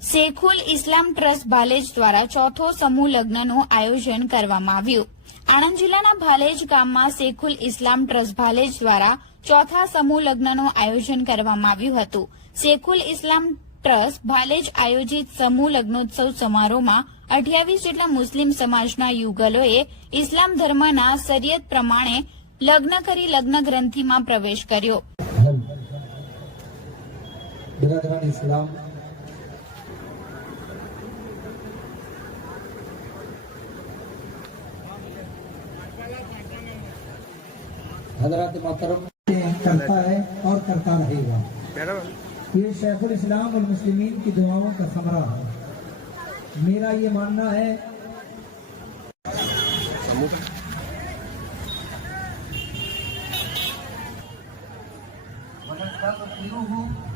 શેખુલ ઇસ્લામ trust Bhalej દ્વારા ચોથો સમૂહ લગ્નનું આયોજન કરવામાં આવ્યું. આણંદ જિલ્લાના ભાલેજ ગામમાં શેખુલ ઇસ્લામ ટ્રસ્ટ ભાલેજ દ્વારા ચોથા સમૂહ લગ્નનું આયોજન કરવામાં આવ્યું હતું. શેખુલ ઇસ્લામ ટ્રસ્ટ ભાલેજ આયોજિત સમૂહ લગ્નોત્સવ સમારોહમાં અઠ્યાવીસ જેટલા મુસ્લિમ સમાજના યુગલોએ ઇસ્લામ ધર્મના શરિયત પ્રમાણે લગ્ન કરી લગ્ન ગ્રંથિમાં પ્રવેશ કર્યો. हज़रत मोहतरम करता है और करता रहेगा। ये शैफुल इस्लाम और मुस्लिमीन की दुआओं का समरा है। मेरा ये मानना है हूँ।